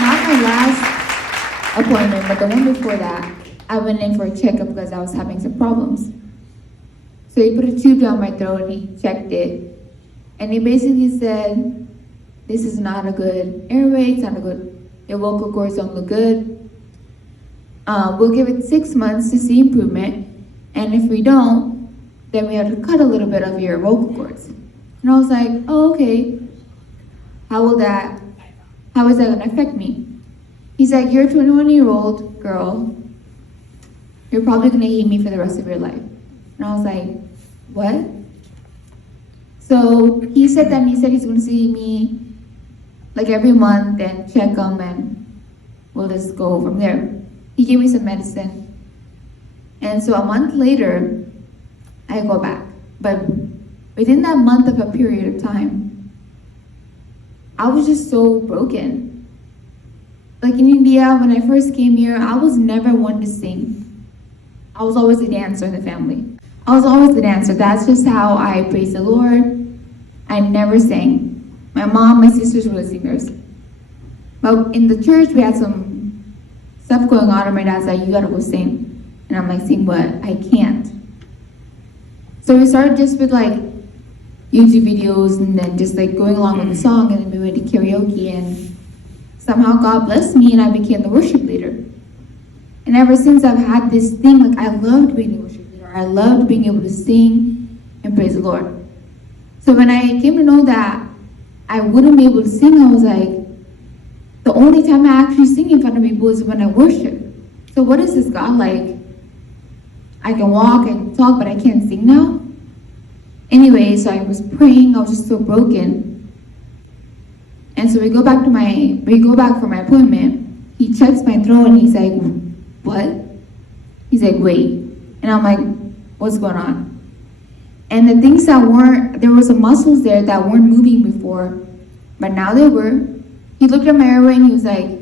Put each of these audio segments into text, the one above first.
not my last appointment, but the one before that, I went in for a checkup because I was having some problems. So he put a tube down my throat and he checked it. And he basically said, this is not a good airway, it's not a good, your vocal cords don't look good. We'll give it 6 months to see improvement. And if we don't, then we have to cut a little bit of your vocal cords. And I was like, oh, okay. How is that gonna affect me? He's like, you're a 21-year-old girl. You're probably gonna hate me for the rest of your life. And I was like, what? So he said he's gonna see me like every month and check him and we'll just go from there. He gave me some medicine. And so a month later, I go back. But within that month of a period of time, I was just so broken. Like in India, when I first came here, I was never one to sing. I was always a dancer in the family. I was always the dancer. That's just how I praise the Lord. I never sang. My mom, my sisters were the singers. But in the church, we had some stuff going on, and my dad's like, you gotta go sing. And I'm like, sing what? I can't. So we started just with like YouTube videos and then just like going along with the song, and then we went to karaoke, and somehow God blessed me and I became the worship leader. And ever since I've had this thing, like I loved being the worship leader. I loved being able to sing and praise the Lord. So when I came to know that I wouldn't be able to sing, I was like, the only time I actually sing in front of people is when I worship. So what is this, God? Like, I can walk and talk, but I can't sing now? Anyway, so I was praying, I was just so broken. And so we go back for my appointment. He checks my throat and he's like, what? He's like, wait. And I'm like, what's going on? And the things there were some muscles there that weren't moving before, but now they were. He looked at my airway and he was like,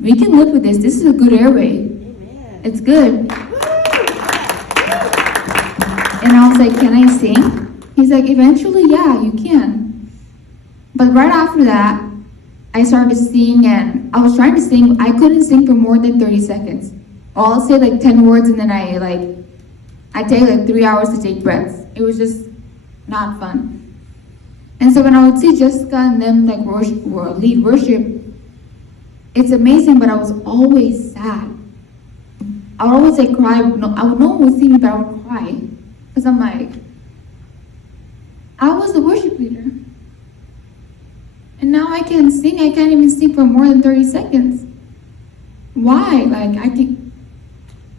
we can live with this. This is a good airway. Amen. It's good. And I was like, can I sing? He's like, eventually, yeah, you can. But right after that, I started to sing, and I was trying to sing. I couldn't sing for more than 30 seconds. I'll say like 10 words, and then I take like 3 hours to take breaths. It was just not fun. And so when I would see Jessica and them like lead worship, it's amazing, but I was always sad. I would always like cry. No one would see me, but I would cry. Because I'm like, I was the worship leader. And now I can't sing. I can't even sing for more than 30 seconds. Why? Like I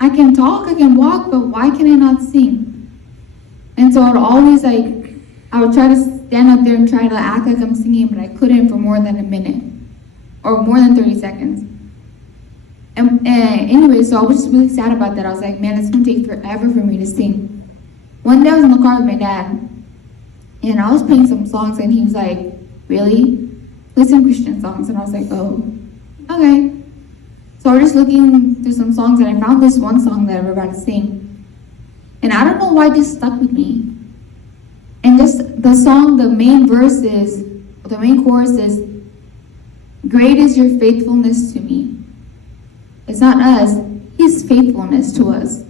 can talk, I can walk, but why can I not sing? And so I would try to stand up there and try to act like I'm singing, but I couldn't for more than a minute or more than 30 seconds. And anyway, so I was just really sad about that. I was like, man, it's gonna take forever for me to sing. One day I was in the car with my dad, and I was playing some songs, and he was like, really? Play some Christian songs. And I was like, oh, okay. So I was just looking through some songs, and I found this one song that I was about to sing. And I don't know why this stuck with me. And just the song, the main chorus is, great is your faithfulness to me. It's not us, his faithfulness to us.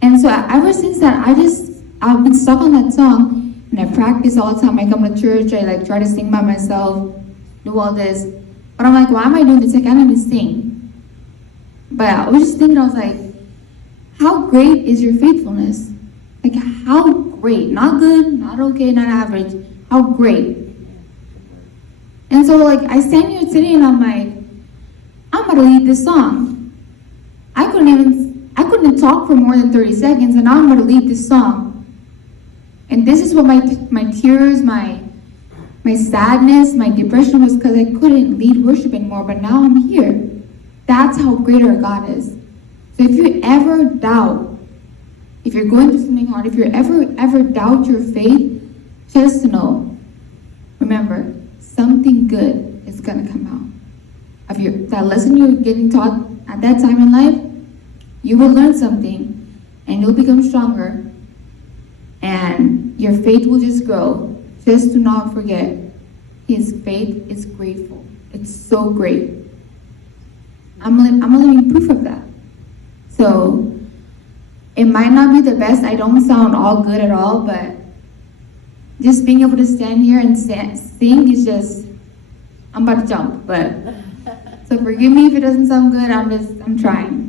And so ever since that, I've been stuck on that song, and I practice all the time. I come to church, I like try to sing by myself, do all this. But I'm like, why am I doing this? I can't even sing. But I was just thinking, I was like, how great is your faithfulness? Like, how great? Not good, not okay, not average. How great? And so, like, I stand here today and I'm like, I'm about to lead this song. I couldn't talk for more than 30 seconds, and now I'm about to lead this song. And this is what my tears, my sadness, my depression was, because I couldn't lead worship anymore, but now I'm here. That's how great our God is. So if you ever doubt, if you're going through something hard, if you ever doubt your faith, just know, remember, something good is going to come out. That lesson you're getting taught at that time in life, you will learn something, and you'll become stronger, and your faith will just grow. Just do not forget, his faith is grateful. It's so great. I'm a living proof of that. So it might not be the best. I don't sound all good at all, but just being able to stand here and sing is just, I'm about to jump. But so forgive me if it doesn't sound good. I'm trying.